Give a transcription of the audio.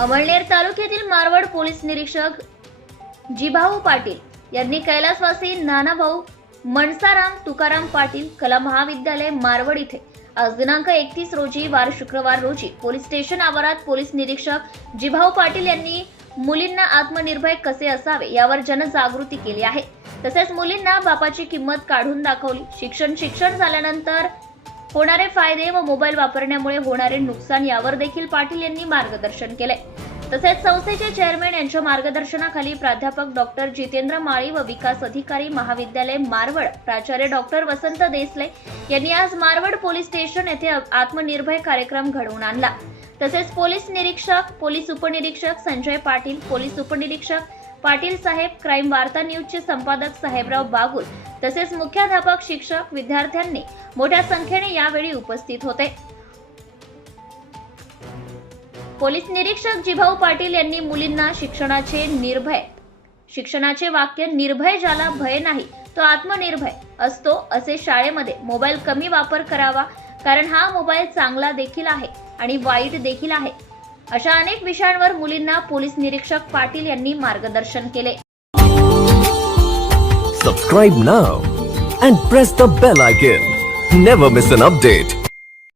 अमळनेर तालुक्यातील मारवड पोलीस निरीक्षक जिभाऊ पाटील यांनी कैलासवासी नानाभाऊ मनसाराम तुकाराम पाटील कला महाविद्यालय मारवड इथे आज दिनांक एकतीस रोजी वार शुक्रवार रोजी पोलीस स्टेशन आवारात पोलीस निरीक्षक जिभाऊ पाटील यांनी मुलींना आत्मनिर्भय कसे असावे यावर जनजागृती केली आहे. तसेच मुलींना बापाची किंमत काढून दाखवली. शिक्षण शिक्षण झाल्यानंतर होणारे फायदे व मोबाईल वापरण्यामुळे होणारे नुकसान यावर देखील पाटील यांनी मार्गदर्शन केले तसेच संस्थेचे चेअरमॅन यांच्या मार्गदर्शनाखाली प्राध्यापक डॉक्टर जितेंद्र माळी व विकास अधिकारी महाविद्यालय मारवड प्राचार्य डॉक्टर वसंत देसले यांनी आज मारवड पोलीस स्टेशन येथे आत्मनिर्भय कार्यक्रम घडवून आणला. तसेच पोलीस निरीक्षक पोलीस उपनिरीक्षक संजय पाटील पोलीस उपनिरीक्षक पाटील साहेब क्राईम वार्ता न्यूजचे संपादक साहेबराव बागुल तसेच मुख्याध्यापक शिक्षक विद्यार्थ्यांनी मोठ्या संख्येने यावेळी उपस्थित होते. पोलीस निरीक्षक जिभाऊ पाटील यांनी मुलींना शिक्षणाचे निर्भय शिक्षणाचे वाक्य निर्भय ज्याला भय नाही तो आत्मनिर्भय असतो असे शाळेमध्ये मोबाईल कमी वापर करावा कारण हा मोबाईल चांगला देखील आहे आणि वाईट देखील आहे. अशा अनेक विषयांवर मुलींना पोलीस निरीक्षक पाटील यांनी मार्गदर्शन केले. सबस्क्राईब ना and press the bell icon never miss an update